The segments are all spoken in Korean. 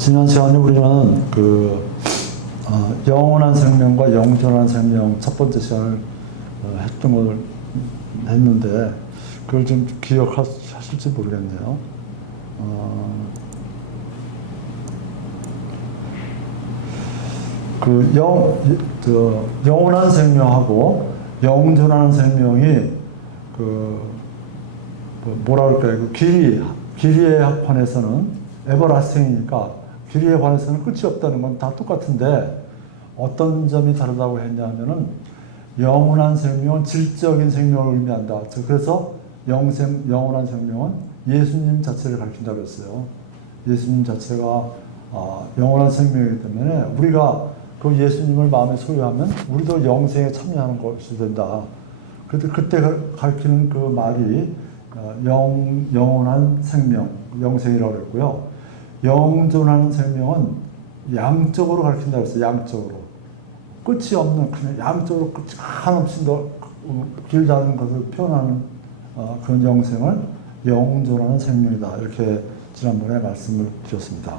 지난 시간에 우리는 영원한 생명과 영존한 생명 첫 번째 시간을 했던 걸 했는데 그걸 좀 기억하실지 모르겠네요. 영원한 생명하고 영존하는 생명이 뭐라 그럴까요? 길이에 관해서는 에버라스팅이니까 길이에 관해서는 끝이 없다는 건 다 똑같은데 어떤 점이 다르다고 했냐면은 영원한 생명은 질적인 생명을 의미한다. 그래서 영원한 생명은 예수님 자체를 가리킨다고 했어요. 예수님 자체가 영원한 생명이기 때문에 우리가 그 예수님을 마음에 소유하면 우리도 영생에 참여하는 것이 된다. 그때 가리키는 그 말이 영원한 생명, 영생이라고 했고요. 영존하는 생명은 양적으로 가르친다고 했어요. 양적으로. 끝이 없는, 그냥 양적으로 끝이 한없이 길다는 것을 표현하는 그런 영생을 영존하는 생명이다. 이렇게 지난번에 말씀을 드렸습니다.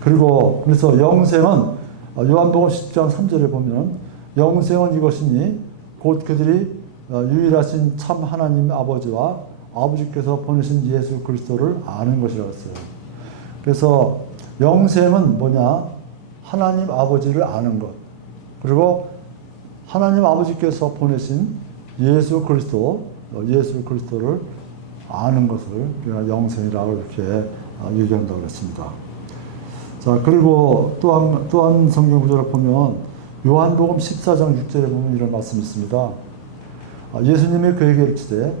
그래서 영생은 요한복음 10장 3절에 보면 영생은 이것이니 곧 그들이 유일하신 참 하나님 아버지와 아버지께서 보내신 예수 그리스도를 아는 것이라고 했어요. 그래서 영생은 뭐냐? 하나님 아버지를 아는 것. 그리고 하나님 아버지께서 보내신 예수 그리스도를 아는 것을 우리가 영생이라고 이렇게 얘기한다고 했습니다. 자, 그리고 또한 성경 구절을 보면 요한복음 14장 6절에 보면 이런 말씀이 있습니다. 예수님이 그에게 이르시되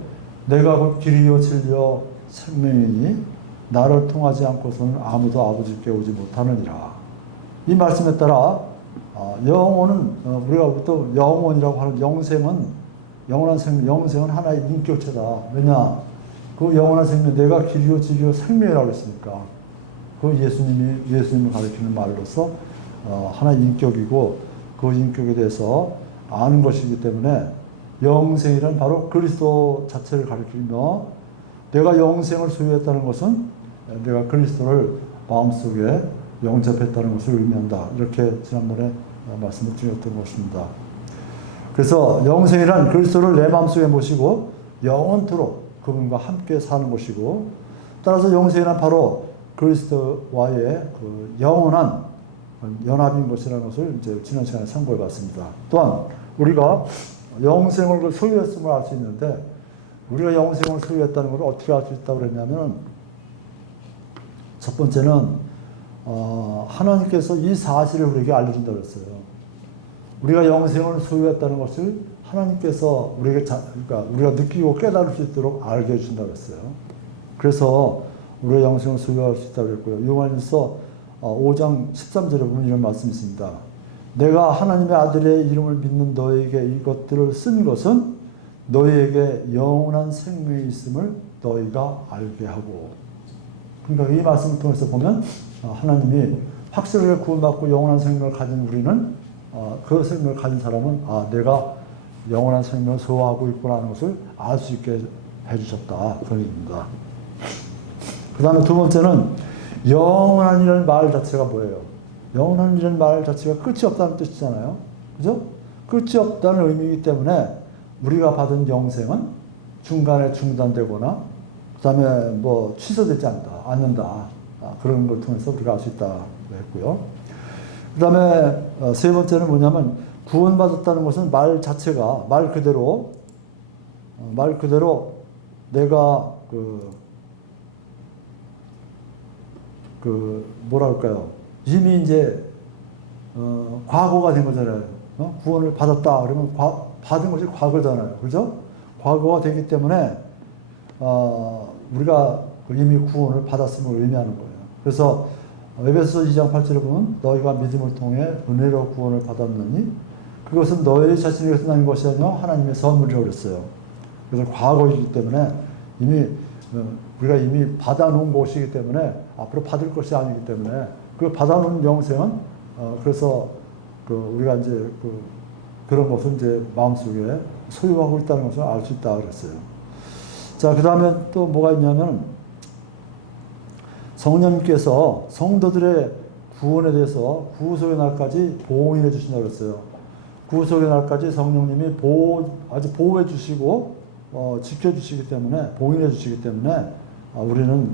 내가 곧 길이요 진리요 생명이니 나를 통하지 않고서는 아무도 아버지께 오지 못하느니라. 이 말씀에 따라 영혼은 우리가 또 영혼이라고 하는 영원한 생명, 영생은 하나의 인격체다. 왜냐? 그 영원한 생명, 내가 길이요 진리요 생명이라고 했으니까 그 예수님을 가리키는 말로서 하나의 인격이고 그 인격에 대해서 아는 것이기 때문에 영생이란 바로 그리스도 자체를 가리키며 내가 영생을 소유했다는 것은 내가 그리스도를 마음속에 영접했다는 것을 의미한다. 이렇게 지난번에 말씀을 드렸던 것입니다. 그래서 영생이란 그리스도를 내 마음속에 모시고 영원토록 그분과 함께 사는 것이고 따라서 영생이란 바로 그리스도와의 그 영원한 연합인 것이라는 것을 이제 지난 시간에 참고해 봤습니다. 또한 우리가 영생을 소유했음을 알 수 있는데 우리가 영생을 소유했다는 것을 어떻게 알 수 있다고 그랬냐면 첫 번째는 하나님께서 이 사실을 우리에게 알려준다고 했어요. 우리가 영생을 소유했다는 것을 하나님께서 그러니까 우리가 느끼고 깨달을 수 있도록 알게 해준다고 했어요. 그래서 우리가 영생을 소유할 수 있다고 했고요. 요한일서 5장 13절에 보면 이런 말씀이 있습니다. 내가 하나님의 아들의 이름을 믿는 너에게 이것들을 쓴 것은 너희에게 영원한 생명이 있음을 너희가 알게 하고. 그러니까 이 말씀을 통해서 보면 하나님이 확실하게 구원받고 영원한 생명을 가진 우리는 그 생명을 가진 사람은 내가 영원한 생명을 소유하고 있구나 하는 것을 알 수 있게 해주셨다. 그런 얘기입니다. 그 다음에 두 번째는 영원한이라는 말 자체가 뭐예요? 영원한이라는 말 자체가 끝이 없다는 뜻이잖아요. 그죠? 끝이 없다는 의미이기 때문에 우리가 받은 영생은 중간에 중단되거나 그 다음에 뭐 취소되지 않는다. 그런 걸 통해서 우리가 알 수 있다고 했고요. 그 다음에 세 번째는 뭐냐면 구원받았다는 것은 말 자체가 말 그대로 내가 뭐라 할까요? 이미 이제 과거가 된 거잖아요. 구원을 받았다 그러면 받은 것이 과거잖아요. 그죠? 과거가 되기 때문에 우리가 이미 구원을 받았음을 의미하는 거예요. 그래서 에베소서 2장 8절에 보면 너희가 믿음을 통해 은혜로 구원을 받았느니 그것은 너희 자신에게서 난 것이 아니라 하나님의 선물이라고 그랬어요. 그래서 과거이기 때문에 우리가 이미 받아놓은 것이기 때문에 앞으로 받을 것이 아니기 때문에 그 받아놓은 영생은 그래서 우리가 이제 그런 것을 이제 마음속에 소유하고 있다는 것을 알 수 있다 그랬어요. 자, 그 다음에 또 뭐가 있냐면 성령님께서 성도들의 구원에 대해서 구속의 날까지 보호해 주신다고 그랬어요. 구속의 날까지 성령님이 아주 보호해 주시고 지켜주시기 때문에, 보호해 주시기 때문에 우리는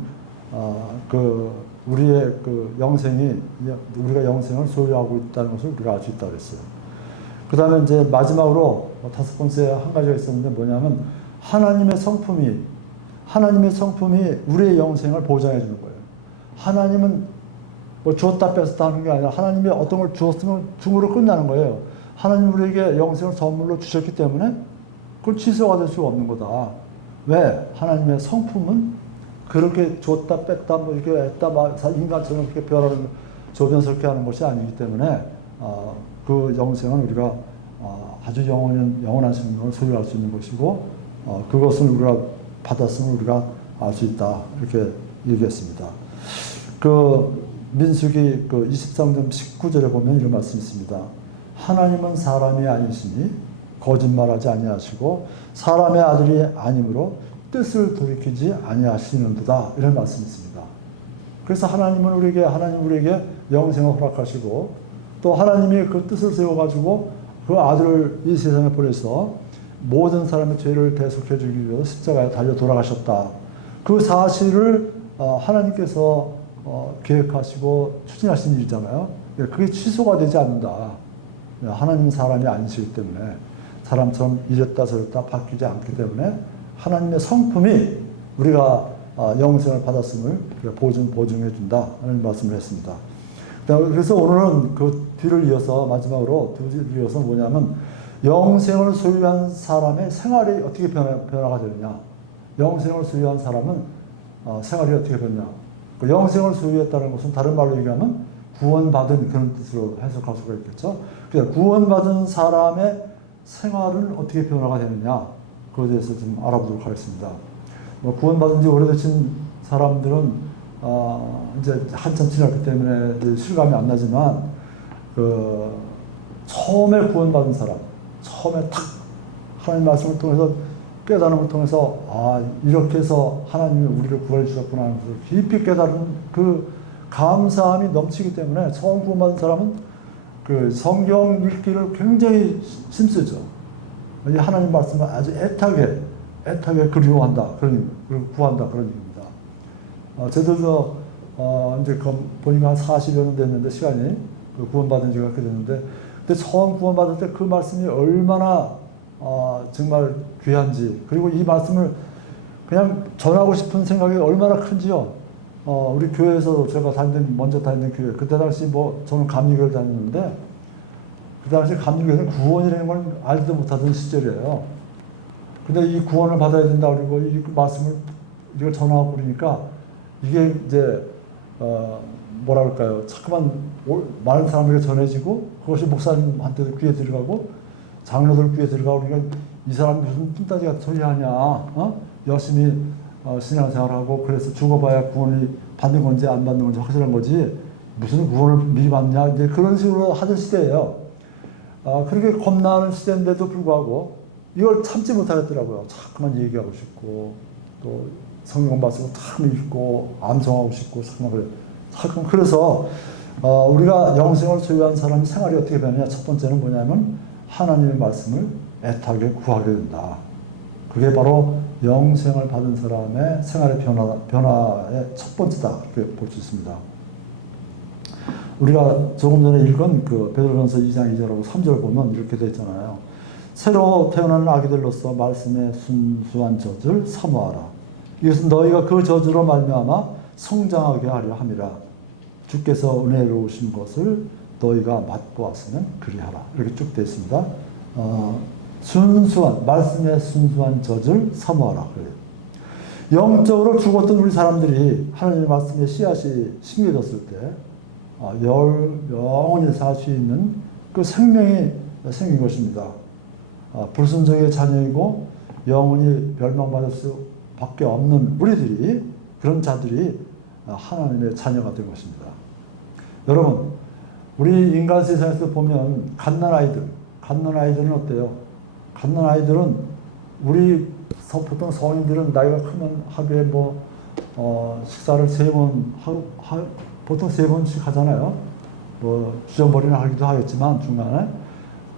우리의 우리가 영생을 소유하고 있다는 것을 우리가 알 수 있다고 그랬어요. 그 다음에 이제 마지막으로 다섯 번째 한 가지가 있었는데 뭐냐면 하나님의 성품이 우리의 영생을 보장해 주는 거예요. 하나님은 뭐 주었다 뺐다 하는 게 아니라 하나님이 어떤 걸 주었으면 줌으로 끝나는 거예요. 하나님 우리에게 영생을 선물로 주셨기 때문에 그건 취소가 될 수가 없는 거다. 왜? 하나님의 성품은 그렇게 줬다 뺐다 뭐 이렇게 했다 인간처럼 그렇게 변하는 조변스럽게 하는 것이 아니기 때문에 그 영생은 우리가 아주 영원한 생명을 소유할 수 있는 것이고 그것을 우리가 받았음을 우리가 알 수 있다. 이렇게 얘기했습니다. 민수기 23장 19절에 보면 이런 말씀이 있습니다. 하나님은 사람이 아니시니 거짓말하지 아니하시고 사람의 아들이 아니므로 뜻을 돌이키지 아니하시는도다. 이런 말씀이 있습니다. 그래서 하나님 우리에게 영생을 허락하시고 또 하나님이 그 뜻을 세워가지고 그 아들을 이 세상에 보내서 모든 사람의 죄를 대속해 주기 위해서 십자가에 달려 돌아가셨다. 그 사실을 하나님께서 계획하시고 추진하신 일이잖아요. 그게 취소가 되지 않는다. 하나님은 사람이 아니시기 때문에 사람처럼 이랬다 저랬다 바뀌지 않기 때문에 하나님의 성품이 우리가 영생을 받았음을 보증해 준다 하는 말씀을 했습니다. 그래서 오늘은 그 뒤를 이어서 마지막으로 두 뒤를 이어서 뭐냐면 영생을 소유한 사람의 생활이 어떻게 변화가 되느냐. 영생을 소유한 사람은 생활이 어떻게 변냐. 그 영생을 소유했다는 것은 다른 말로 얘기하면 구원받은 그런 뜻으로 해석할 수가 있겠죠. 그래서 구원받은 사람의 생활은 어떻게 변화가 되느냐. 그에 대해서 좀 알아보도록 하겠습니다. 구원받은 지 오래되신 사람들은 이제 한참 지났기 때문에 실감이 안 나지만 처음에 구원받은 사람, 처음에 탁 하나님 말씀을 통해서 깨달음을 통해서 이렇게 해서 하나님이 우리를 구원해 주셨구나 하는 것을 깊이 깨달은 그 감사함이 넘치기 때문에 처음 구원받은 사람은 그 성경 읽기를 굉장히 힘쓰죠. 하나님 말씀을 아주 애타게 그리워한다. 구한다. 그런 얘기입니다. 저도 이제 보니까 한 40여 년 됐는데 시간이 구원받은 지가 그렇게 됐는데 그때 처음 구원받을 때 그 말씀이 얼마나 정말 귀한지 그리고 이 말씀을 그냥 전하고 싶은 생각이 얼마나 큰지요. 우리 교회에서 제가 먼저 다니는 교회 그때 당시 저는 감리교를 다녔는데 그 당시 감리교회는 구원이라는 걸 알지도 못하던 시절이에요. 근데 이 구원을 받아야 된다 그리고 이 말씀을 이걸 전하고 그러니까 이게 이제 뭐라 그럴까요? 자꾸만 많은 사람에게 전해지고 그것이 목사님한테도 귀에 들어가고 장로들 귀에 들어가고 그러니까 이 사람이 무슨 뚱따지 같은 소리 하냐. 열심히 신앙생활하고 그래서 죽어봐야 구원이 받는 건지 안 받는 건지 확실한 거지 무슨 구원을 미리 받냐 이제 그런 식으로 하던 시대예요. 그렇게 겁나는 시대인데도 불구하고 이걸 참지 못하겠더라고요. 자꾸만 얘기하고 싶고 또 성경 말씀을 참 읽고 암송하고 싶고 자꾸만 그래서 우리가 영생을 소유한 사람의 생활이 어떻게 변하냐. 첫 번째는 뭐냐면 하나님의 말씀을 애타게 구하게 된다. 그게 바로 영생을 받은 사람의 생활의 변화의 첫 번째다. 이렇게 볼 수 있습니다. 우리가 조금 전에 읽은 베드로전서 2장 2절하고 3절 보면 이렇게 되어 있잖아요. 새로 태어나는 아기들로서 말씀의 순수한 젖을 사모하라. 이것은 너희가 그 젖으로 말미암아 성장하게 하려 함이라. 주께서 은혜로우신 것을 너희가 맛보았으면 그리하라. 이렇게 쭉 되어 있습니다. 말씀의 순수한 젖을 사모하라. 그래요. 영적으로 죽었던 우리 사람들이 하나님의 말씀에 씨앗이 심겨졌을 때 영원히 살 수 있는 그 생명이 생긴 것입니다. 불순종의 자녀이고 영원히 멸망받을 수밖에 없는 우리들이 그런 자들이 하나님의 자녀가 된 것입니다. 여러분, 우리 인간 세상에서 보면 갓난아이들은 어때요? 갓난아이들은 우리 보통 성인들은 나이가 크면 하루에 식사를 보통 3번씩 하잖아요. 뭐 주전벌이나 하기도 하겠지만 중간에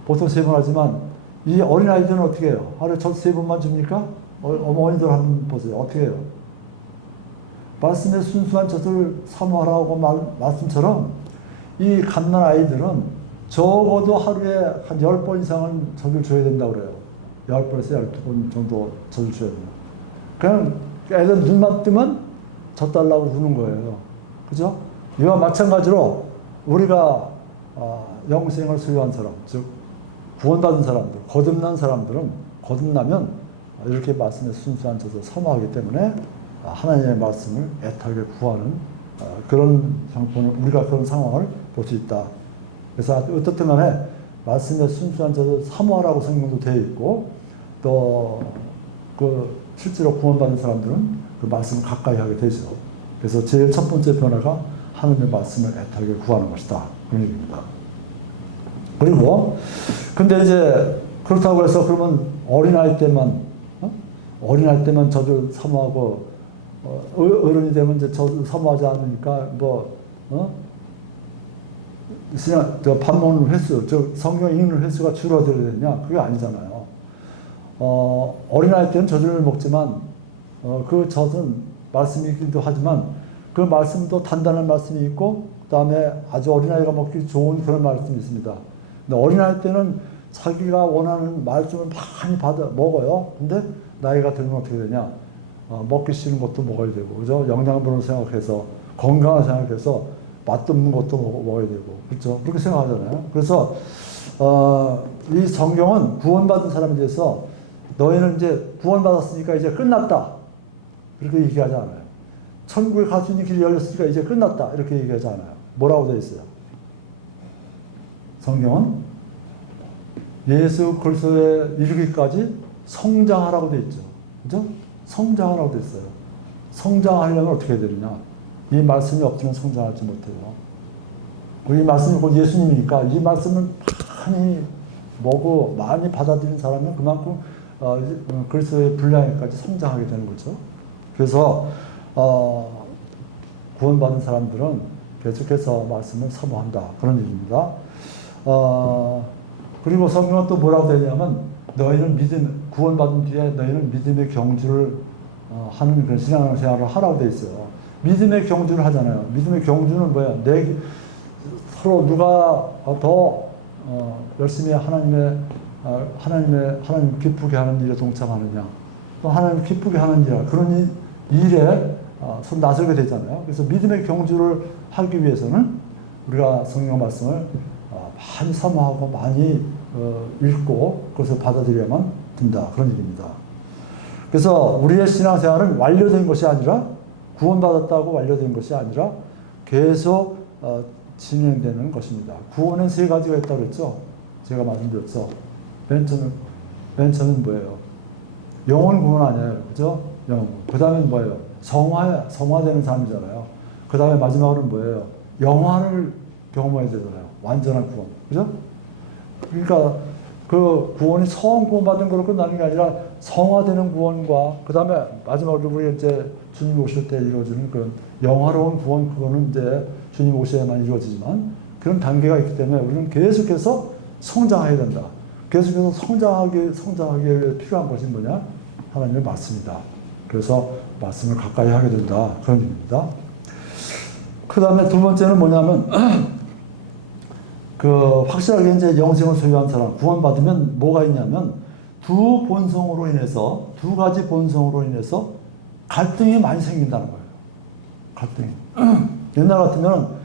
보통 3번 하지만 이 어린아이들은 어떻게 해요? 하루에 젖 3번만 줍니까? 어머니들 한번 보세요. 어떻게 해요? 말씀의 순수한 젖을 사모하라고 말씀처럼 이 갓난아이들은 적어도 하루에 한 10번 이상은 젖을 줘야 된다고 그래요. 10번에서 12번 정도 젖을 줘야 된다. 그냥 애들 눈만 뜨면 젖 달라고 우는 거예요. 그죠? 이와 마찬가지로 우리가 영생을 소유한 사람, 즉 구원받은 사람들, 거듭난 사람들은 거듭나면 이렇게 말씀의 순수한 젖을 사모하기 때문에 하나님의 말씀을 애타게 구하는 그런 형편을 우리가 그런 상황을 볼 수 있다. 그래서 어떻든 간에 말씀의 순수한 젖을 사모하라고 성경도 되어 있고 또 그 실제로 구원받은 사람들은 그 말씀을 가까이 하게 되죠. 그래서 제일 첫 번째 변화가 하나님의 말씀을 애타게 구하는 것이다. 그런 얘기입니다. 그리고 근데 이제 그렇다고 해서 그러면 어린아이 때만 젖을 사모하고 어른이 되면 이제 젖을 사모하지 않으니까 그냥 밥 먹는 횟수, 성경 읽는 횟수가 줄어들어야 되냐? 그게 아니잖아요. 어린아이 때는 젖을 먹지만 그 젖은 말씀이기도 하지만 그 말씀도 단단한 말씀이 있고 그 다음에 아주 어린아이가 먹기 좋은 그런 말씀이 있습니다. 근데 어린아이 때는 자기가 원하는 말씀을 많이 먹어요. 근데 나이가 들면 어떻게 되냐? 먹기 싫은 것도 먹어야 되고, 그죠? 영양분을 생각해서, 건강을 생각해서 맛도 없는 것도 먹어야 되고, 그렇죠? 그렇게 생각하잖아요. 그래서, 이 성경은 구원받은 사람에 대해서 너희는 이제 구원받았으니까 이제 끝났다. 그렇게 얘기하지 않아요. 천국에 갈 수 있는 길이 열렸으니까 이제 끝났다. 이렇게 얘기하지 않아요. 뭐라고 되어 있어요? 성경은 예수 그리스도에 이르기까지 성장하라고 되어 있죠. 그죠? 성장하라고 되어 있어요. 성장하려면 어떻게 해야 되느냐? 이 말씀이 없으면 성장하지 못해요. 이 말씀이 곧 예수님이니까 이 말씀을 많이 받아들인 사람은 그만큼 그리스도의 분량에까지 성장하게 되는 거죠. 그래서 구원받은 사람들은 계속해서 말씀을 사모한다. 그런 얘기입니다. 그리고 성경은 또 뭐라고 되냐면 너희는 구원받은 뒤에 너희는 믿음의 경주를 하는 그런 신앙생활을 하라고 돼 있어요. 믿음의 경주를 하잖아요. 믿음의 경주는 뭐야? 서로 누가 더 열심히 하나님 기쁘게 하는 일에 동참하느냐, 또 하나님 기쁘게 하는 일, 그런 일에 손 나서게 되잖아요. 그래서 믿음의 경주를 하기 위해서는 우리가 성경 말씀을 많이 사모하고 많이 읽고 그것을 받아들여야만 된다. 그런 얘기입니다. 그래서 우리의 신앙생활은 완료된 것이 아니라 구원받았다고 완료된 것이 아니라 계속 진행되는 것입니다. 구원은 3가지가 있다고 그랬죠. 제가 말씀드렸죠. 맨 처음은 뭐예요? 영혼 구원 아니에요. 그죠? 영혼. 그 다음엔 뭐예요? 성화되는 삶이잖아요. 그 다음에 마지막으로는 뭐예요? 영화를 경험해야 되잖아요. 완전한 구원. 그죠? 그러니까 그 구원이 처음 구원받은 거로 끝나는 게 아니라 성화되는 구원과 그 다음에 마지막으로 우리 이제 주님 오실 때 이루어지는 그런 영화로운 구원, 그거는 이제 주님 오셔야만 이루어지지만 그런 단계가 있기 때문에 우리는 계속해서 성장해야 된다. 계속해서 성장하기 필요한 것이 뭐냐? 하나님의 말씀이다. 그래서 말씀을 가까이 하게 된다. 그런 의미입니다. 그 다음에 두 번째는 뭐냐면 확실하게 이제 영생을 소유한 사람, 구원받으면 뭐가 있냐면 두 가지 본성으로 인해서 갈등이 많이 생긴다는 거예요. 갈등이. 옛날 같으면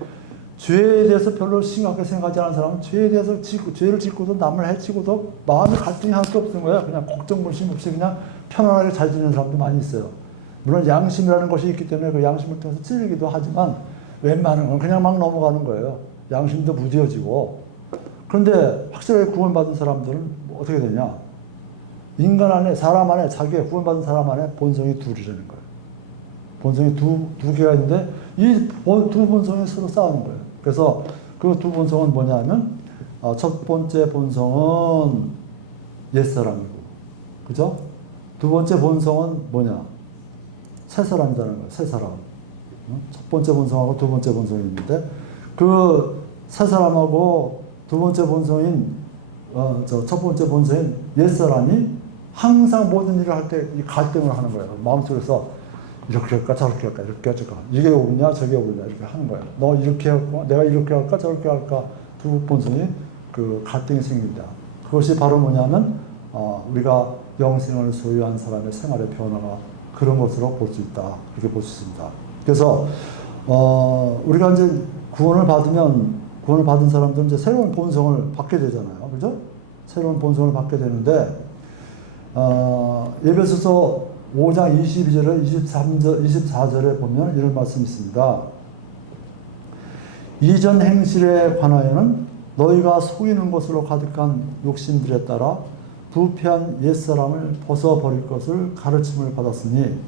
죄에 대해서 별로 심각하게 생각하지 않은 사람은 죄에 대해서 죄를 짓고도 남을 해치고도 마음에 갈등이 하나도 없는 거예요. 그냥 걱정, 불심 없이 그냥 편안하게 잘 지내는 사람도 많이 있어요. 물론 양심이라는 것이 있기 때문에 그 양심을 통해서 찔리기도 하지만 웬만한 건 그냥 막 넘어가는 거예요. 양심도 무뎌지고. 그런데 확실하게 구원받은 사람들은 어떻게 되냐? 인간 안에, 사람 안에, 자기가 구원받은 사람 안에 본성이 둘이라는 거예요. 본성이 두 개가 있는데 이 두 본성이 서로 싸우는 거예요. 그래서 그 두 본성은 뭐냐면 첫 번째 본성은 옛사람이고, 그죠? 두 번째 본성은 뭐냐? 새 사람이라는 거예요. 새 사람. 첫 번째 본성하고 두 번째 본성이 있는데 그 새 사람하고 두 번째 본성인 첫 번째 본성인 옛 사람이 항상 모든 일을 할 때 이 갈등을 하는 거예요. 마음속에서 이렇게 할까 저렇게 할까 이렇게 할까 이게 옳으냐 저게 옳으냐 이렇게 하는 거예요. 너 이렇게 할까 내가 이렇게 할까 저렇게 할까 두 본성이 그 갈등이 생깁니다. 그것이 바로 뭐냐면 우리가 영생을 소유한 사람의 생활의 변화가 그런 것으로 볼 수 있다. 그렇게 볼 수 있습니다. 그래서 우리가 이제 구원을 받은 사람들은 이제 새로운 본성을 받게 되잖아요. 그죠? 새로운 본성을 받게 되는데 에베소서 5장 22절에 24절에 보면 이런 말씀이 있습니다. 이전 행실에 관하여는 너희가 속이는 것으로 가득한 욕심들에 따라 부패한 옛사람을 벗어버릴 것을 가르침을 받았으니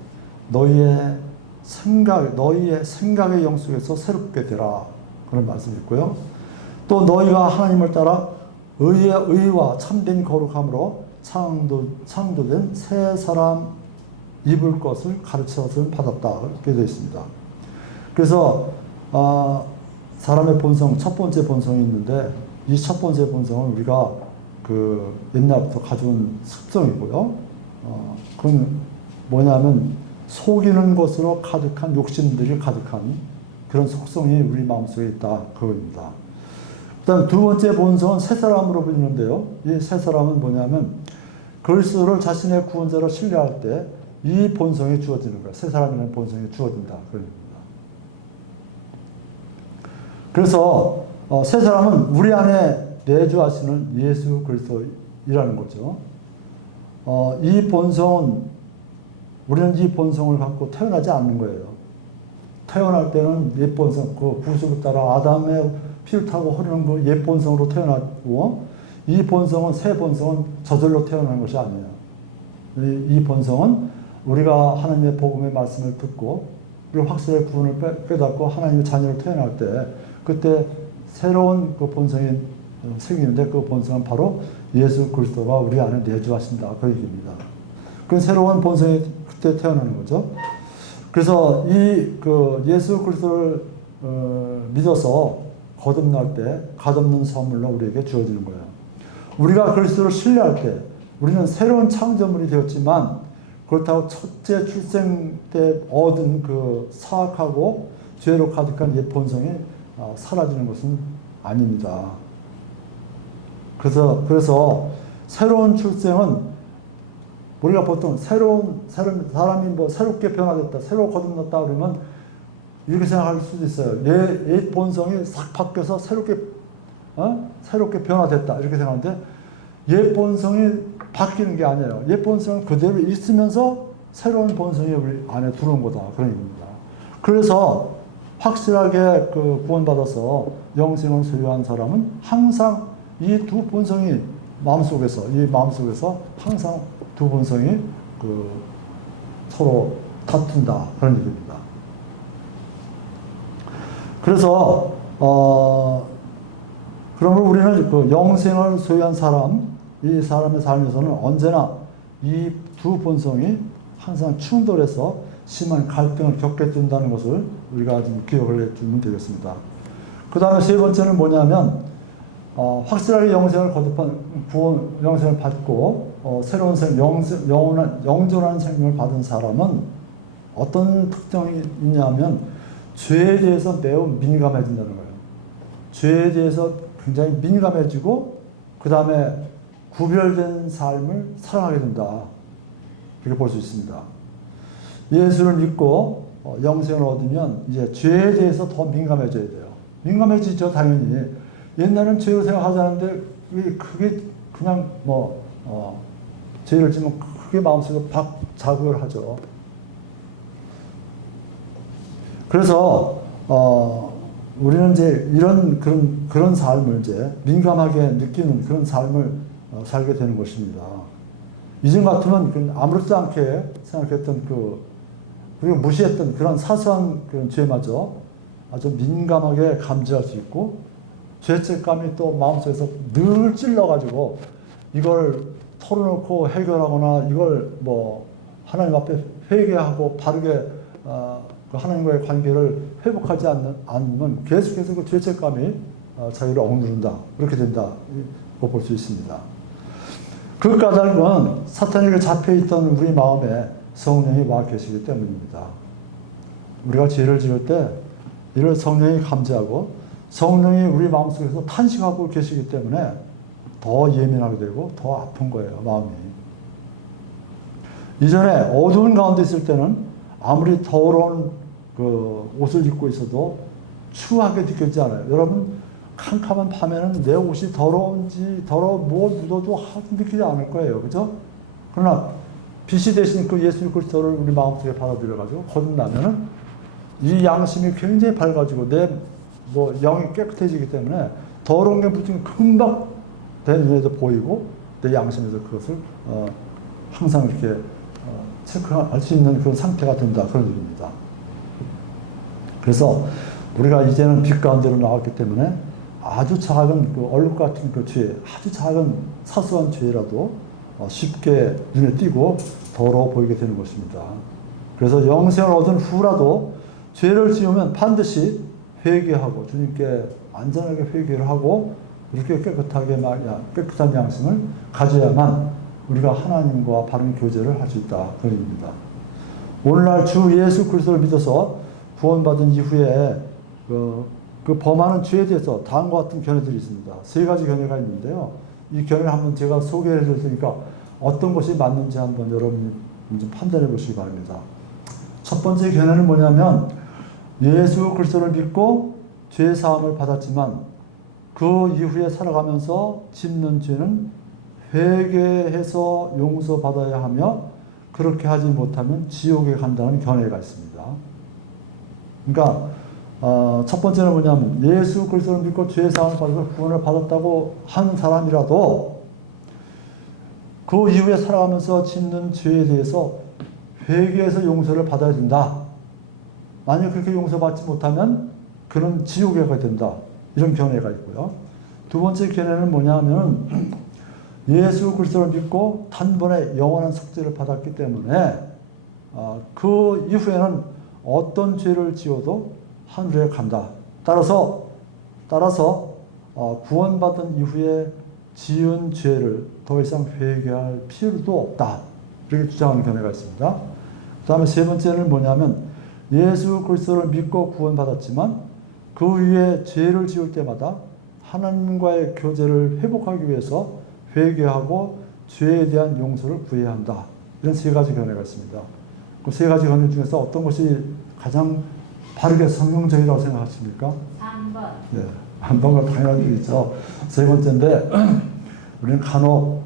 너희의 생각의 영 속에서 새롭게 되라. 그런 말씀이 있고요. 또 너희가 하나님을 따라 의와 참된 거룩함으로 창조된 새 사람 입을 것을 가르쳐서 받았다. 이렇게 되어 있습니다. 그래서 사람의 본성, 첫 번째 본성이 있는데 이 첫 번째 본성은 우리가 그 옛날부터 가져온 습성이고요. 그건 뭐냐면 속이는 것으로 가득한 욕심들이 가득한 그런 속성이 우리 마음속에 있다. 그겁니다. 그다음 두 번째 본성은 새 사람으로 불리는데요. 이 새 사람은 뭐냐면 그리스도를 자신의 구원자로 신뢰할 때 이 본성이 주어지는 거예요. 새 사람이라는 본성이 주어진다. 그런 겁니다. 그래서 새 사람은 우리 안에 내주하시는 예수 그리스도이라는 거죠. 이 본성은 우리는 이 본성을 갖고 태어나지 않는 거예요. 태어날 때는 옛 본성, 그 구속을 따라 아담의 피를 타고 흐르는 그 옛 본성으로 태어났고 이 본성은 새 본성은 저절로 태어나는 것이 아니에요. 이 본성은 우리가 하나님의 복음의 말씀을 듣고 우리가 확실하게 구원을 깨닫고 하나님의 자녀로 태어날 때 그때 새로운 그 본성이 생기는데 그 본성은 바로 예수 그리스도가 우리 안에 내주하신다. 그 얘기입니다. 그 새로운 본성이 그때 태어나는 거죠. 그래서 그 예수 그리스도를 믿어서 거듭날 때 갓없는 선물로 우리에게 주어지는 거예요. 우리가 그리스도를 신뢰할 때 우리는 새로운 창조물이 되었지만 그렇다고 첫째 출생 때 얻은 그 사악하고 죄로 가득한 옛 본성이 사라지는 것은 아닙니다. 그래서 새로운 출생은 우리가 보통 사람이 뭐 새롭게 변화됐다, 새로 거듭났다 그러면 이렇게 생각할 수도 있어요. 옛 본성이 싹 바뀌어서 새롭게 변화됐다 이렇게 생각하는데 옛 본성이 바뀌는 게 아니에요. 옛 본성은 그대로 있으면서 새로운 본성이 우리 안에 들어온 거다 그런 얘기입니다. 그래서 확실하게 그 구원받아서 영생을 소유한 사람은 항상 이 두 본성이 마음속에서 항상 두 본성이 서로 다툰다 그런 얘기입니다. 그래서 그러면 우리는 그 영생을 소유한 사람, 이 사람의 삶에서는 언제나 이 두 본성이 항상 충돌해서 심한 갈등을 겪게 된다는 것을 우리가 좀 기억을 해주면 되겠습니다. 그 다음에 세 번째는 뭐냐면 확실하게 영생을 영생을 받고 새로운 영존한 생명을 받은 사람은 어떤 특징이 있냐면 죄에 대해서 매우 민감해진다는 거예요. 죄에 대해서 굉장히 민감해지고 그 다음에 구별된 삶을 살아가게 된다. 그렇게 볼 수 있습니다. 예수를 믿고 영생을 얻으면 이제 죄에 대해서 더 민감해져야 돼요. 민감해지죠, 당연히. 옛날에는 죄로 생각하지 않았는데 그게 그냥 죄를 지면 크게 마음속에 자극을 하죠. 그래서 우리는 이제 그런 삶을 이제 민감하게 느끼는 그런 삶을 살게 되는 것입니다. 이전 같으면 아무렇지 않게 생각했던 그리고 무시했던 그런 사소한 그런 죄마저 아주 민감하게 감지할 수 있고 죄책감이 또 마음속에서 늘 찔러가지고 이걸 털어놓고 해결하거나 이걸 하나님 앞에 회개하고 바르게 그 하나님과의 관계를 회복하지 않으면 계속해서 그 죄책감이 자기를 억누른다. 그렇게 된다고 볼 수 있습니다. 그 까닭은 사탄에게 잡혀있던 우리 마음에 성령이 와 계시기 때문입니다. 우리가 죄를 지을 때 이를 성령이 감지하고 성령이 우리 마음속에서 탄식하고 계시기 때문에 더 예민하게 되고 더 아픈 거예요, 마음이. 이전에 어두운 가운데 있을 때는 아무리 더러운 그 옷을 입고 있어도 추하게 느껴지지 않아요. 여러분, 캄캄한 밤에는 내 옷이 더러운지 뭐 묻어도 느끼지 않을 거예요. 그죠? 그러나 빛이 되신 그 예수 그리스도를 우리 마음속에 받아들여가지고 거듭나면은 이 양심이 굉장히 밝아지고 내 영이 깨끗해지기 때문에 더러운 게 묻으면 금방 내 눈에도 보이고 내 양심에서 그것을 항상 이렇게 체크할 수 있는 그런 상태가 된다. 그런 얘기입니다. 그래서 우리가 이제는 빛 가운데로 나왔기 때문에 아주 작은 그 얼룩 같은 그 죄, 아주 작은 사소한 죄라도 쉽게 눈에 띄고 더러워 보이게 되는 것입니다. 그래서 영생을 얻은 후라도 죄를 지으면 반드시 회개하고 주님께 안전하게 회개를 하고 이렇게 깨끗한 양심을 가져야만 우리가 하나님과 바른 교제를 할 수 있다. 그런 얘기입니다. 오늘날 주 예수 그리스도를 믿어서 구원받은 이후에 그 범하는 죄에 대해서 다음과 같은 견해들이 있습니다. 세 가지 견해가 있는데요. 이 견해를 한번 제가 소개해 줄 테니까 어떤 것이 맞는지 한번 여러분이 좀 판단해 보시기 바랍니다. 첫 번째 견해는 뭐냐면 예수 그리스도를 믿고 죄 사함을 받았지만 그 이후에 살아가면서 짓는 죄는 회개해서 용서받아야 하며 그렇게 하지 못하면 지옥에 간다는 견해가 있습니다. 그러니까 첫 번째는 뭐냐면 예수 그리스도를 믿고 죄 사함을 받아서 구원을 받았다고 한 사람이라도 그 이후에 살아가면서 짓는 죄에 대해서 회개해서 용서를 받아야 된다. 만약 그렇게 용서받지 못하면 그는 지옥에 가게 된다. 이런 견해가 있고요. 두 번째 견해는 뭐냐면 예수 그리스도를 믿고 단번에 영원한 속죄를 받았기 때문에 그 이후에는 어떤 죄를 지어도 하늘에 간다. 따라서 구원받은 이후에 지은 죄를 더 이상 회개할 필요도 없다. 이렇게 주장하는 견해가 있습니다. 그 다음에 세 번째는 뭐냐면 예수 그리스도를 믿고 구원받았지만 그 위에 죄를 지을 때마다 하나님과의 교제를 회복하기 위해서 회개하고 죄에 대한 용서를 구해야 한다. 이런 세 가지 견해가 있습니다. 그 세 가지 견해 중에서 어떤 것이 가장 바르게 성경적이라고 생각하십니까? 3번. 네, 한 번가 당연한 게 있죠. 세 번째인데 우리는 간혹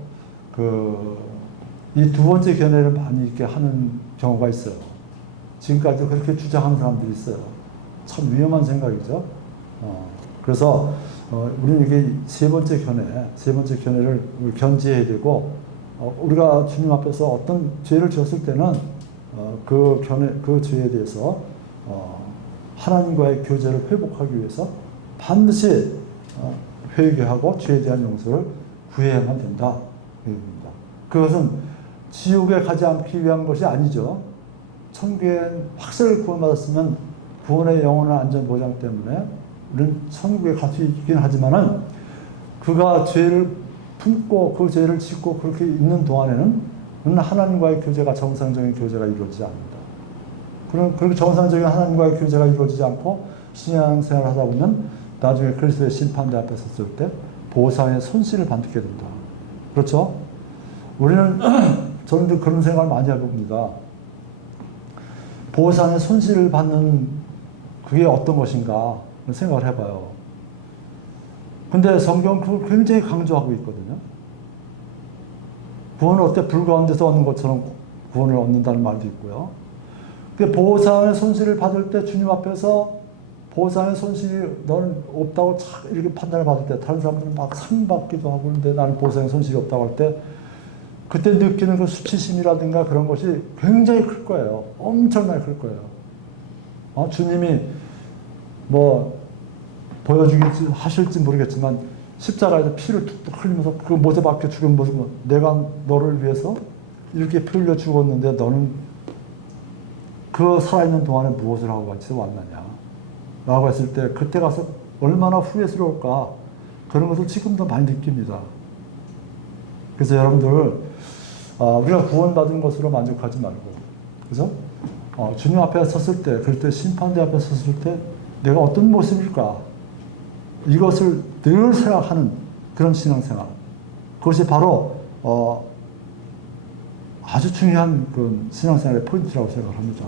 이 두 번째 견해를 많이 이렇게 하는 경우가 있어요. 지금까지도 그렇게 주장하는 사람들이 있어요. 참 위험한 생각이죠. 그래서 우리는 이게 세 번째 견해를 견지해야 되고 우리가 주님 앞에서 어떤 죄를 지었을 때는 그 죄에 대해서 하나님과의 교제를 회복하기 위해서 반드시 회개하고 죄에 대한 용서를 구해야만 된다. 그것은 지옥에 가지 않기 위한 것이 아니죠. 천국에 확실히 구원받았으면 구원의 영원한 안전 보장 때문에 우리는 천국에 갈 수 있긴 하지만은 그가 죄를 품고 그 죄를 짓고 그렇게 있는 동안에는 하나님과의 교제가 정상적인 교제가 이루어지지 않는다. 그렇게 정상적인 하나님과의 교제가 이루어지지 않고 신앙생활을 하다 보면 나중에 그리스도의 심판대 앞에 섰을 때 보상의 손실을 받게 된다. 그렇죠? 우리는 저는 그런 생각을 많이 해봅니다. 보상의 손실을 받는 그게 어떤 것인가 생각을 해봐요. 근데 성경은 그걸 굉장히 강조하고 있거든요. 구원을 어때 불 가운데서 얻는 것처럼 구원을 얻는다는 말도 있고요. 보상의 손실을 받을 때 주님 앞에서 보상의 손실이 너는 없다고 이렇게 판단을 받을 때 다른 사람들은 막 상 받기도 하고 그런데 나는 보상의 손실이 없다고 할 때 그때 느끼는 그 수치심이라든가 그런 것이 굉장히 클 거예요. 엄청나게 클 거예요. 주님이 보여주길지 하실지 모르겠지만 십자가에서 피를 툭툭 흘리면서 그 못에 박혀 죽은 모습은 내가 너를 위해서 이렇게 피 흘려 죽었는데 너는 그 살아있는 동안에 무엇을 하고 같이 왔느냐 라고 했을 때 그때 가서 얼마나 후회스러울까 그런 것을 지금도 많이 느낍니다. 그래서 여러분들 우리가 구원받은 것으로 만족하지 말고 그죠? 주님 앞에 섰을 때 그럴 때 심판대 앞에 섰을 때 내가 어떤 모습일까 이것을 늘 생각하는 그런 신앙생활 그것이 바로 아주 중요한 그 신앙생활의 포인트라고 생각을 합니다.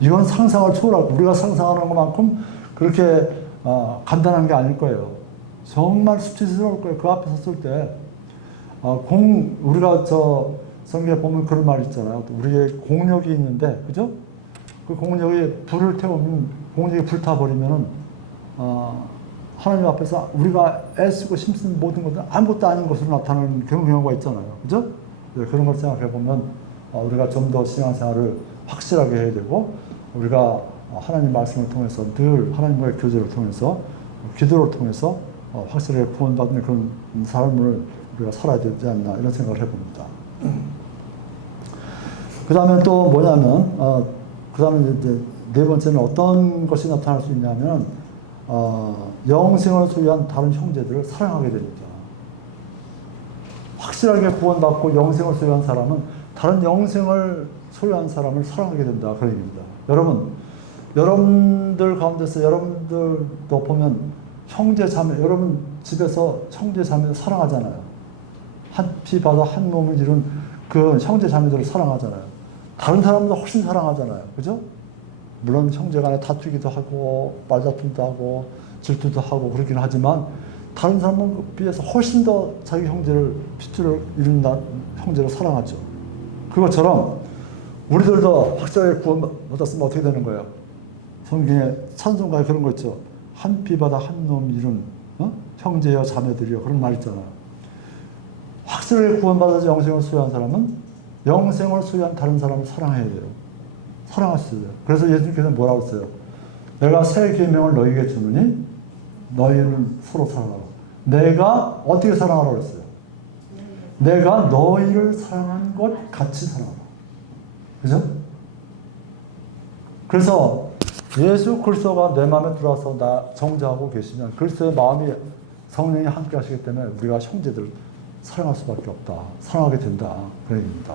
이건 상상을 초월하고 우리가 상상하는 것만큼 그렇게 간단한 게 아닐 거예요. 정말 수치스러울 거예요. 그 앞에 섰을 때 우리가 성경에 보면 그런 말 있잖아요. 우리의 공력이 있는데 그죠? 그 공력이 불을 태우면 공력이 불타버리면은 하나님 앞에서 우리가 애쓰고 힘쓴 모든 것은 아무것도 아닌 것으로 나타나는 그런 경우가 있잖아요. 그죠? 네, 그런 걸 생각해 보면 우리가 좀 더 신앙생활을 확실하게 해야 되고 우리가 하나님 말씀을 통해서 늘 하나님과의 교제를 통해서 기도를 통해서 확실하게 구원받는 그런 삶을 우리가 살아야 되지 않나 이런 생각을 해봅니다. 그 다음에 또 뭐냐면 그 다음에 이제 네 번째는 어떤 것이 나타날 수 있냐면 영생을 소유한 다른 형제들을 사랑하게 됩니다. 확실하게 구원받고 영생을 소유한 사람은 다른 영생을 소유한 사람을 사랑하게 된다. 그런 얘기입니다. 여러분들 가운데서 여러분들도 보면 형제 자매, 여러분 집에서 형제 자매를 사랑하잖아요. 한 피 바다 한 몸을 이룬 그 형제 자매들을 사랑하잖아요. 다른 사람도 훨씬 사랑하잖아요. 그죠? 물론 형제 간에 다투기도 하고 말다툼도 하고 질투도 하고 그렇긴 하지만 다른 사람에 비해서 훨씬 더 자기 형제를 핏줄을 이룬 형제를 사랑하죠. 그것처럼 우리들도 확실하게 구원받았으면 어떻게 되는 거예요? 성경에 찬송가에 그런 거 있죠. 한 피 바다 한 놈 이룬 형제여 자매들이여 그런 말 있잖아요. 확실하게 구원받아서 영생을 소유한 사람은 영생을 소유한 다른 사람을 사랑해야 돼요. 사랑하셔야 돼요. 그래서 예수님께서는 뭐라고 했어요? 내가 새 계명을 너희에게 주느니 너희는 서로 사랑하라. 내가 어떻게 사랑하라고 했어요? 내가 너희를 사랑한 것 같이 사랑하라. 그죠? 그래서 예수 그리스도가 내 마음에 들어와서 나 정죄하고 계시면 그리스도의 마음이 성령이 함께 하시기 때문에 우리가 형제들 사랑할 수밖에 없다. 사랑하게 된다. 그런 얘기입니다.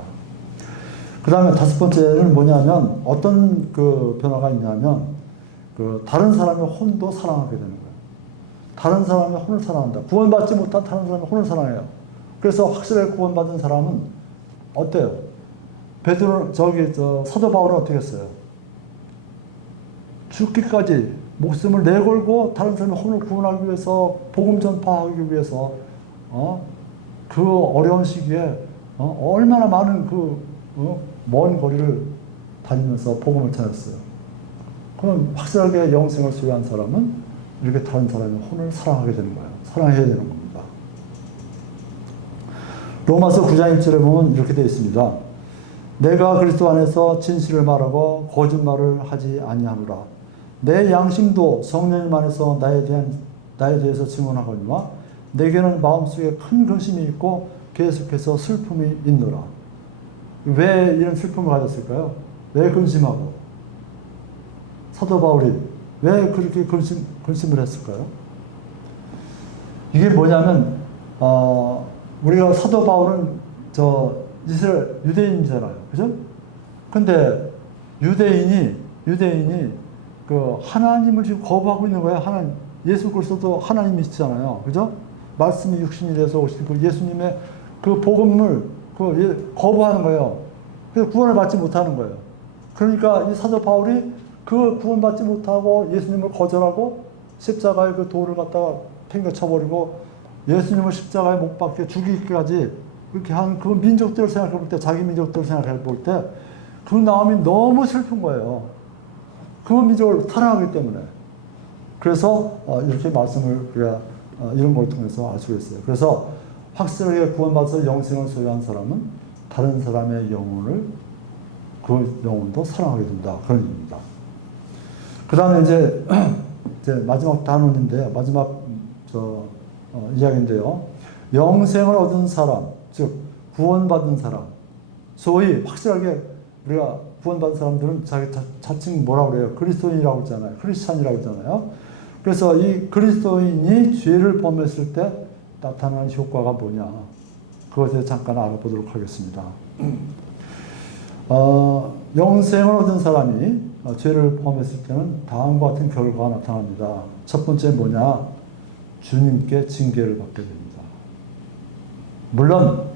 그 다음에 다섯 번째는 뭐냐면 어떤 그 변화가 있냐면 그 다른 사람의 혼도 사랑하게 되는 거예요. 다른 사람의 혼을 사랑한다. 구원받지 못한 다른 사람의 혼을 사랑해요. 그래서 확실하게 구원받은 사람은 어때요? 사도 바울은 어떻게 했어요? 죽기까지 목숨을 내걸고 다른 사람의 혼을 구원하기 위해서 복음 전파하기 위해서 그 어려운 시기에 얼마나 많은 먼 거리를 다니면서 복음을 전했어요. 그럼 확실하게 영생을 소유한 사람은 이렇게 다른 사람의 혼을 사랑하게 되는 거예요. 사랑해야 되는 겁니다. 로마서 9장 1절에 보면 이렇게 되어 있습니다. 내가 그리스도 안에서 진실을 말하고 거짓말을 하지 아니하노라. 내 양심도 성령님 안에서 나에 대해서 증언하거니와 내게는 마음속에 큰 근심이 있고 계속해서 슬픔이 있노라. 왜 이런 슬픔을 가졌을까요? 왜 근심하고? 사도 바울이 왜 그렇게 근심을 했을까요? 이게 뭐냐면 우리가 사도 바울은 이스라엘 유대인이잖아요, 그죠? 근데 유대인이 그 하나님을 지금 거부하고 있는 거예요. 예수 그리스도도 하나님이시잖아요, 그죠? 말씀이 육신이 돼서 오신 그 예수님의 그 복음을 거부하는 거예요. 그래서 구원을 받지 못하는 거예요. 그러니까 이 사도 바울이 그 구원받지 못하고 예수님을 거절하고 십자가의 그 돌을 갖다가 팽겨쳐버리고 예수님을 십자가에 못 박게 죽이기까지 그렇게 한 그 민족들을 생각해 볼 때, 자기 민족들을 생각해 볼 때 그 마음이 너무 슬픈 거예요. 그 민족을 사랑하기 때문에. 그래서 이렇게 말씀을 우리가 이런 걸 통해서 알 수가 있어요. 그래서 확실하게 구원받아서 영생을 소유한 사람은 다른 사람의 영혼을 그 영혼도 사랑하게 된다. 그런 의미입니다. 그 다음에 이제 마지막 단원인데요. 마지막 이야기인데요. 영생을 얻은 사람, 즉 구원받은 사람, 소위 확실하게 우리가 구원받은 사람들은 자기 자칭 뭐라고 그래요? 그리스도인이라고 했잖아요. 크리스찬이라고 했잖아요. 그래서 이 그리스도인이 죄를 범했을 때 나타나는 효과가 뭐냐? 그것에 대해서 잠깐 알아보도록 하겠습니다. 영생을 얻은 사람이 죄를 범했을 때는 다음과 같은 결과가 나타납니다. 첫 번째 뭐냐? 주님께 징계를 받게 됩니다. 물론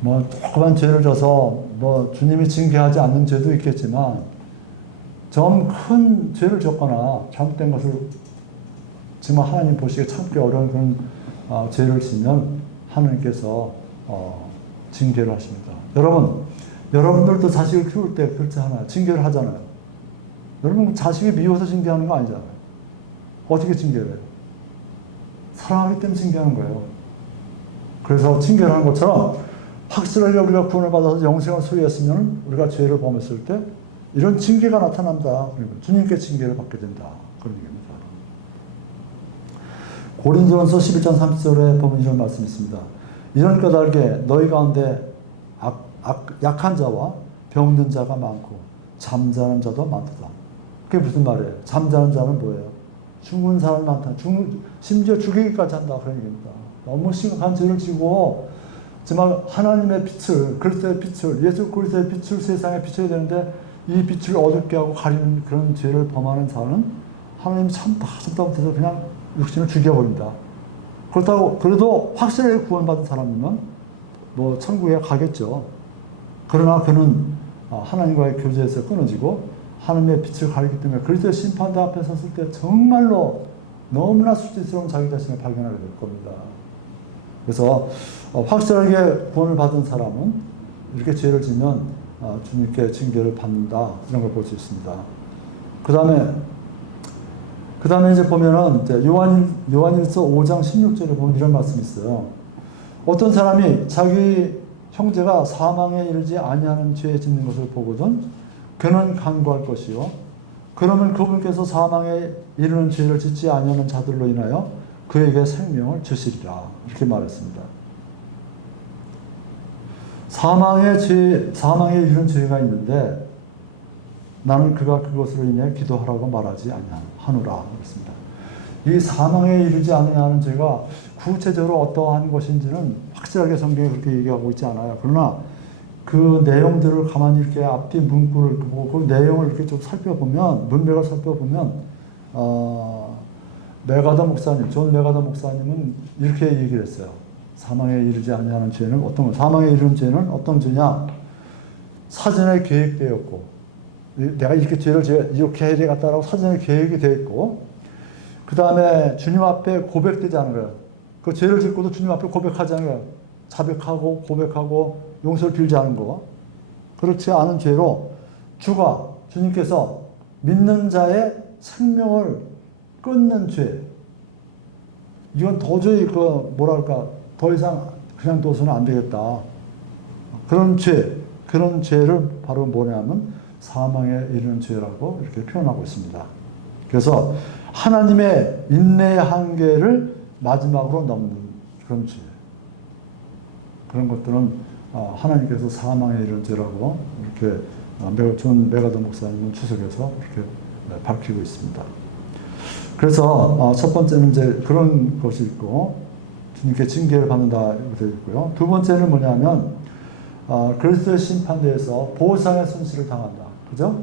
뭐 조그만 죄를 져서 뭐 주님이 징계하지 않는 죄도 있겠지만 좀 큰 죄를 졌거나 잘못된 것을 정말 하나님 보시기에 참기 어려운 그런 죄를 지면 하나님께서 징계를 하십니다. 여러분들도 자식을 키울 때 그렇지 않아요. 징계를 하잖아요. 여러분 자식이 미워서 징계하는 거 아니잖아요. 어떻게 징계를 해요? 사랑하기 때문에 징계하는 거예요. 그래서 징계를 하는 것처럼 확실하게 우리가 구원을 받아서 영생을 소유했으면 우리가 죄를 범했을 때 이런 징계가 나타난다. 그러니까 주님께 징계를 받게 된다. 그런 얘기입니다. 고린도전서 11장 30절에 보면 이런 말씀이 있습니다. 이런 까닭에 너희 가운데 약한 자와 병든 자가 많고 잠자는 자도 많도다. 그게 무슨 말이에요? 잠자는 자는 뭐예요? 죽은 사람이 많다. 심지어 죽이기까지 한다. 그런 얘기입니다. 너무 심각한 죄를 지고 정말 하나님의 빛을, 그리스도의 빛을, 예수 그리스도의 빛을 세상에 비춰야 되는데 이 빛을 어둡게 하고 가리는 그런 죄를 범하는 자는 하나님이 참다 못해서 그냥 육신을 죽여버린다. 그렇다고 그래도 확실하게 구원받은 사람이면 뭐 천국에 가겠죠. 그러나 그는 하나님과의 교제에서 끊어지고 하나님의 빛을 가리기 때문에 그리스도의 심판대 앞에 섰을 때 정말로 너무나 수치스러운 자기 자신을 발견하게 될 겁니다. 그래서 확실하게 구원을 받은 사람은 이렇게 죄를 지면 주님께 징계를 받는다. 이런 걸 볼 수 있습니다. 그 다음에 이제 보면은 이제 요한일서 5장 16절에 보면 이런 말씀이 있어요. 어떤 사람이 자기 형제가 사망에 이르지 아니하는 죄 짓는 것을 보거든 그는 간구할 것이요. 그러면 그분께서 사망에 이르는 죄를 짓지 아니하는 자들로 인하여 그에게 생명을 주시리라. 이렇게 말했습니다. 사망에 이르는 죄가 있는데 나는 그가 그것으로 인해 기도하라고 말하지 아니하노라. 그렇습니다. 이 사망에 이르지 않느냐는 죄가 구체적으로 어떠한 것인지는 확실하게 성경이 그렇게 얘기하고 있지 않아요. 그러나 그 내용들을 가만히 이렇게 앞뒤 문구를 보고 그 내용을 이렇게 좀 살펴보면, 문맥을 살펴보면, 존 메가더 목사님은 이렇게 얘기를 했어요. 사망에 이르지 아니하는 죄는 사망에 이르는 죄는 어떤 죄냐? 사전에 계획되었고, 내가 이렇게 죄를 이렇게 해야 되겠다라고 사전에 계획이 되어 있고, 그 다음에 주님 앞에 고백되지 않은 거예요. 그 죄를 짓고도 주님 앞에 고백하지 않은 거예요. 자백하고 고백하고 용서를 빌지 않은 거. 그렇지 않은 죄로 주님께서 믿는 자의 생명을 끊는 죄. 이건 도저히 더 이상 그냥 둬서는 안 되겠다. 그런 죄를 바로 뭐냐면 사망에 이르는 죄라고 이렇게 표현하고 있습니다. 그래서 하나님의 인내의 한계를 마지막으로 넘는 그런 죄. 그런 것들은 하나님께서 사망에 이르는 죄라고 이렇게 존 메가더 목사님은 추석해서 이렇게 밝히고 있습니다. 그래서 첫 번째는 이제 그런 것이 있고 주님께 징계를 받는다 이렇게 되어 있고요. 두 번째는 뭐냐면 그리스도의 심판대에서 보상의 손실을 당한다. 그죠?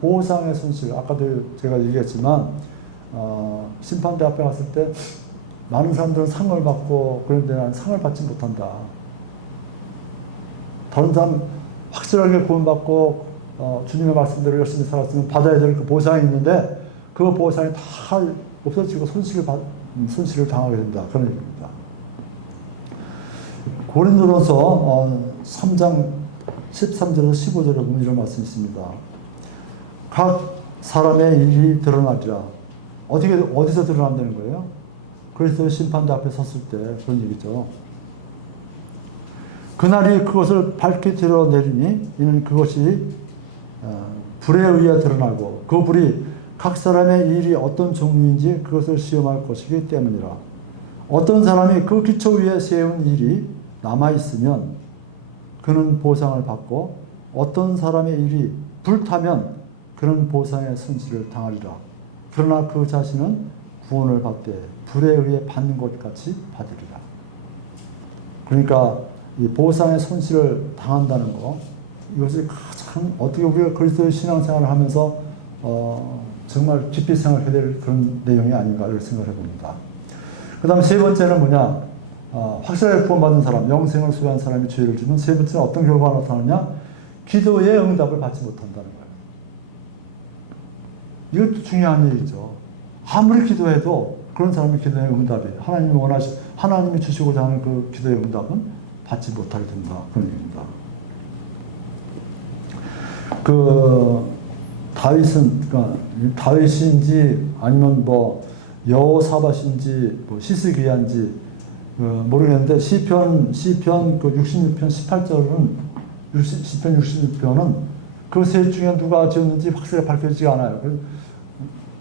보상의 손실. 아까도 제가 얘기했지만 심판대 앞에 갔을 때 많은 사람들은 상을 받고 그런데 나는 상을 받지 못한다. 다른 사람 확실하게 구원받고 주님의 말씀대로 열심히 살았으면 받아야 될 그 보상이 있는데 그 보상이 다 없어지고 손실을 당하게 된다. 그런 얘기입니다. 고린도전서 3장 13절에서 15절에 보면 이런 말씀이 있습니다. 각 사람의 일이 드러나리라. 어디서 드러난다는 거예요? 그리스도의 심판대 앞에 섰을 때 그런 얘기죠. 그날이 그것을 밝히 드러내리니 이는 그것이 불에 의해 드러나고 그 불이 각 사람의 일이 어떤 종류인지 그것을 시험할 것이기 때문이라. 어떤 사람이 그 기초 위에 세운 일이 남아있으면 그는 보상을 받고 어떤 사람의 일이 불타면 그는 보상의 손실을 당하리라. 그러나 그 자신은 구원을 받되 불에 의해 받는 것 같이 받으리라. 그러니까 이 보상의 손실을 당한다는 거, 이것이 가장 어떻게 우리가 그리스도의 신앙생활을 하면서 정말 깊이 생각해야 될 그런 내용이 아닌가 이렇게 생각을 해봅니다. 그 다음에 세 번째는 뭐냐, 확실하게 구원받은 사람, 영생을 소유한 사람이 죄를 지면 세 번째는 어떤 결과가 나타나냐, 기도의 응답을 받지 못한다는 거예요. 이것도 중요한 얘기죠. 아무리 기도해도 그런 사람의 기도의 응답이 하나님이 주시고자 하는 그 기도의 응답은 받지 못하게 된다. 그런 얘기입니다. 그러니까 다윗인지 아니면 뭐 여호사밧인지 뭐 시스기야인지 모르겠는데 시편 그 66편 18절은 시편 66편은 그 셋 중에 누가 지었는지 확실하게 밝혀지지 않아요.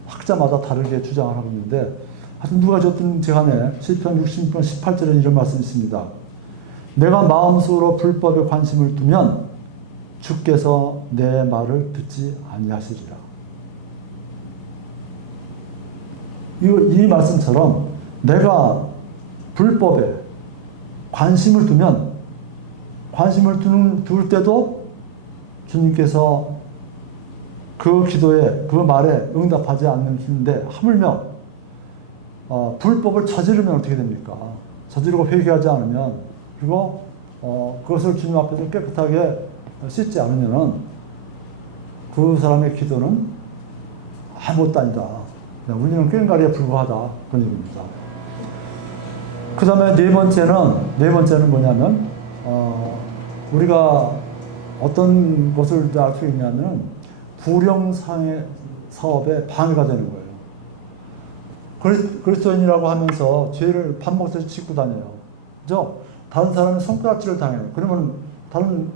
학자마다 다르게 주장을 하고 있는데 하여튼 누가 지었든지 간에 시편 66편 18절에 이런 말씀이 있습니다. 내가 마음속으로 불법에 관심을 두면 주께서 내 말을 듣지 아니하시리라. 이 말씀처럼 내가 불법에 관심을 두면 둘 때도 주님께서 그 기도에 그 말에 응답하지 않는데 하물며 불법을 저지르면 어떻게 됩니까? 저지르고 회개하지 않으면 그리고 그것을 주님 앞에서 깨끗하게 씻지 않으면 그 사람의 기도는 아무것도 아니다. 울리는 꽹과리에 불과하다. 그런 얘기입니다. 그 다음에 네 번째는 뭐냐면 우리가 어떤 것을 알 수 있냐면 불영상의 사업에 방해가 되는 거예요. 그리스도인이라고 하면서 죄를 밥 먹듯이 짓고 다녀요. 그죠? 다른 사람이 손가락질을 당해요. 그러면 다른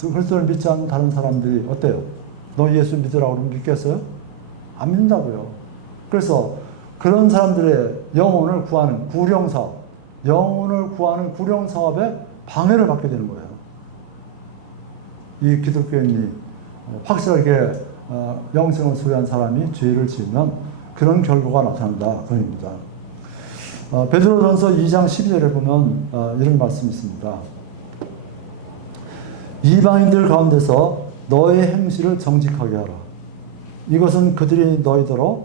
그리스도를 믿지 않는 다른 사람들이 어때요? 너 예수 믿으라고 그러면 믿겠어요? 안 믿는다고요. 그래서 그런 사람들의 영혼을 구하는 구령사업에 방해를 받게 되는 거예요. 이 기독교인이 확실하게 영생을 소유한 사람이 죄를 지으면 그런 결과가 나타난다. 그런 얘기입니다. 베드로전서 2장 12절에 보면 이런 말씀이 있습니다. 이방인들 가운데서 너의 행실을 정직하게 하라. 이것은 그들이 너희더러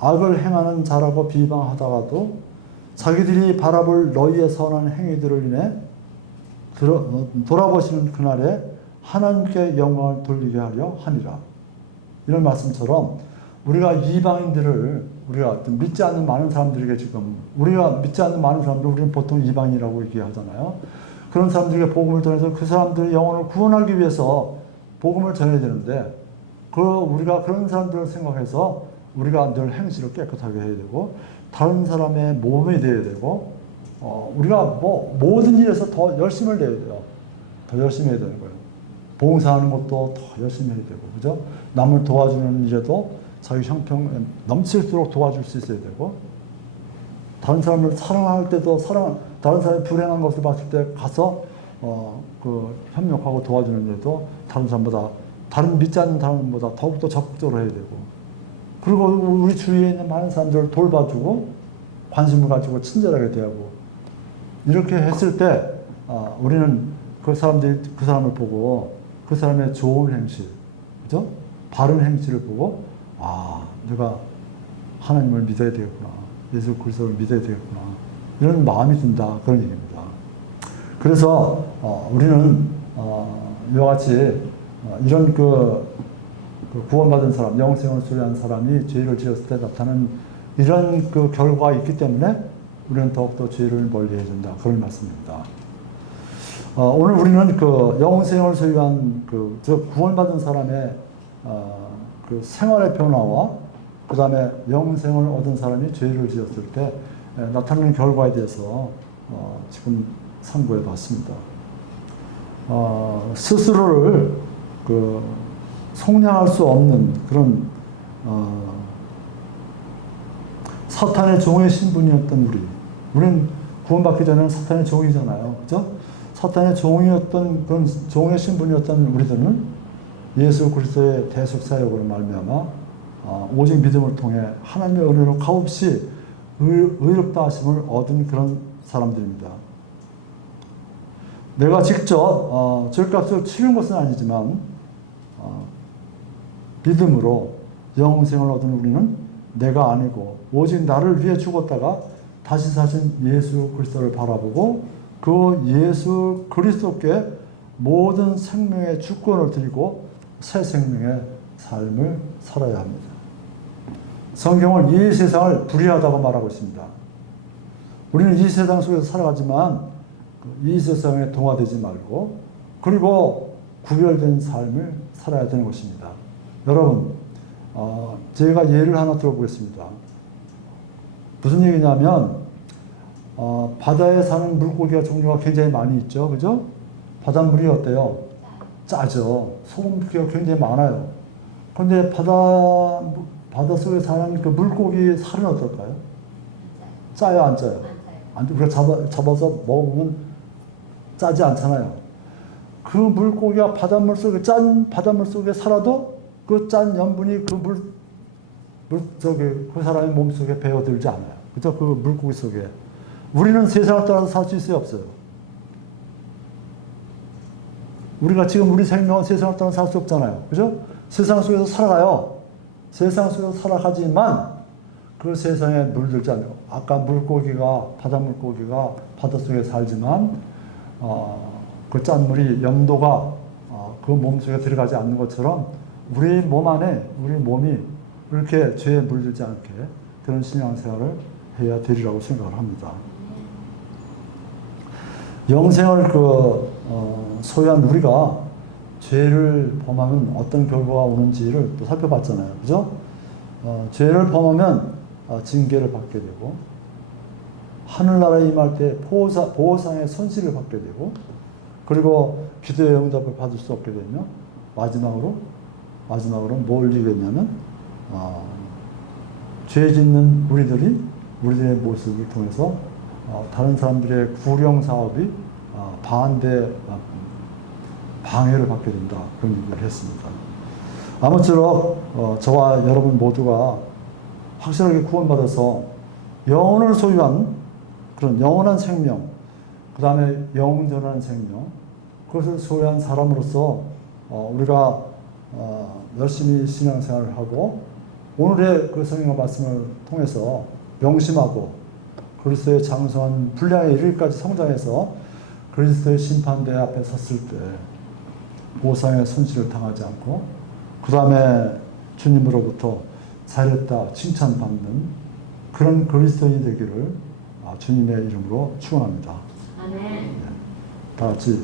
악을 행하는 자라고 비방하다가도 자기들이 바라볼 너희의 선한 행위들을 인해 돌아보시는 그날에 하나님께 영광을 돌리게 하려 함이라. 이런 말씀처럼 우리가 이방인들을 우리가 믿지 않는 많은 사람들에게 지금 우리가 믿지 않는 많은 사람들 우리는 보통 이방인이라고 얘기하잖아요. 그런 사람들에게 복음을 전해서 그 사람들의 영혼을 구원하기 위해서 복음을 전해야 되는데 우리가 그런 사람들을 생각해서 우리가 늘 행실을 깨끗하게 해야 되고 다른 사람의 몸이 되어야 되고 우리가 모든 일에서 더 열심을 내야 돼요. 더 열심히 해야 되는 거예요. 봉사하는 것도 더 열심히 해야 되고, 그죠? 남을 도와주는 일에도 자기 형편 넘칠수록 도와줄 수 있어야 되고, 다른 사람을 사랑할 때도 다른 사람이 불행한 것을 봤을 때 가서 협력하고 도와주는 일도 다른 믿지 않는 사람보다 더욱더 적극적으로 해야 되고, 그리고 우리 주위에 있는 많은 사람들을 돌봐주고 관심을 가지고 친절하게 대하고 이렇게 했을 때 우리는 그 사람을 보고 그 사람의 좋은 행실, 그죠? 바른 행실을 보고 내가 하나님을 믿어야 되겠구나, 예수 그리스도를 믿어야 되겠구나 이런 마음이 든다. 그런 얘기입니다. 그래서 우리는 이와 같이 이런 구원받은 사람, 영생을 소유한 사람이 죄를 지었을 때 나타나는 이런 결과가 있기 때문에 우리는 더욱더 죄를 멀리해야 된다. 그런 말씀입니다. 오늘 우리는 영생을 소유한 구원받은 사람의 생활의 변화와 그 다음에 영생을 얻은 사람이 죄를 지었을 때 나타나는 결과에 대해서 지금 상고해 봤습니다. 스스로를 속량할 수 없는 그런 사탄의 종의 신분이었던 우리는 구원받기 전에는 사탄의 종이잖아요. 그죠? 사탄의 종이었던 그런 종의 신분이었던 우리들은 예수 그리스도의 대속 사역으로 말미암아 오직 믿음을 통해 하나님의 은혜로 값없이 의롭다 하심을 얻은 그런 사람들입니다. 내가 직접 죄값을 치른 것은 아니지만 믿음으로 영생을 얻은 우리는 내가 아니고 오직 나를 위해 죽었다가 다시 사신 예수 그리스도를 바라보고 그 예수 그리스도께 모든 생명의 주권을 드리고 새 생명의 삶을 살아야 합니다. 성경은 이 세상을 불의하다고 말하고 있습니다. 우리는 이 세상 속에서 살아가지만 이 세상에 동화되지 말고 그리고 구별된 삶을 살아야 되는 것입니다. 여러분, 제가 예를 하나 들어보겠습니다. 무슨 얘기냐면 바다에 사는 물고기가 종류가 굉장히 많이 있죠. 그죠? 바닷물이 어때요? 짜죠. 소금기가 굉장히 많아요. 그런데 바다 속에 사는 그 물고기 살은 어떨까요? 짜요, 안 짜요? 안 짜요. 우리가 잡아서 먹으면 짜지 않잖아요. 그 물고기가 바닷물 속에 살아도 그 짠 염분이 그 그 사람의 몸 속에 배어들지 않아요. 그죠? 그 물고기 속에. 우리는 세상을 따라서 살 수 있어요, 없어요? 우리가 지금 우리 생명은 세상을 따라 살 수 없잖아요. 그죠? 세상 속에서 살아가요. 세상 속에서 살아가지만 그 세상에 물들지 않아요. 아까 바닷물고기가 바닷속에 살지만 그 짠물이 염도가 그 몸속에 들어가지 않는 것처럼 우리 몸 안에 우리 몸이 그렇게 죄에 물들지 않게 그런 신앙생활을 해야 되리라고 생각을 합니다. 영생을 소유한 우리가 죄를 범하면 어떤 결과가 오는지를 또 살펴봤잖아요. 그죠? 죄를 범하면 징계를 받게 되고 하늘나라에 임할 때 보호상의 손실을 받게 되고 그리고 기도의 응답을 받을 수 없게 되며 마지막으로 뭘 이루겠냐면 죄 짓는 우리들의 모습을 통해서 다른 사람들의 구령 사업이 방해를 받게 된다. 그런 얘기를 했습니다. 아무쪼록 저와 여러분 모두가 확실하게 구원받아서 영혼을 소유한 그런 영원한 생명, 그 다음에 영존한 생명, 그것을 소유한 사람으로서 우리가 열심히 신앙생활을 하고 오늘의 그 성경의 말씀을 통해서 명심하고 그리스도의 장성한 분량에 이르기까지 성장해서 그리스도의 심판대 앞에 섰을 때 보상의 손실을 당하지 않고 그 다음에 주님으로부터 잘했다 칭찬받는 그런 그리스도인이 되기를 주님의 이름으로 축원합니다. 아멘. 다 같이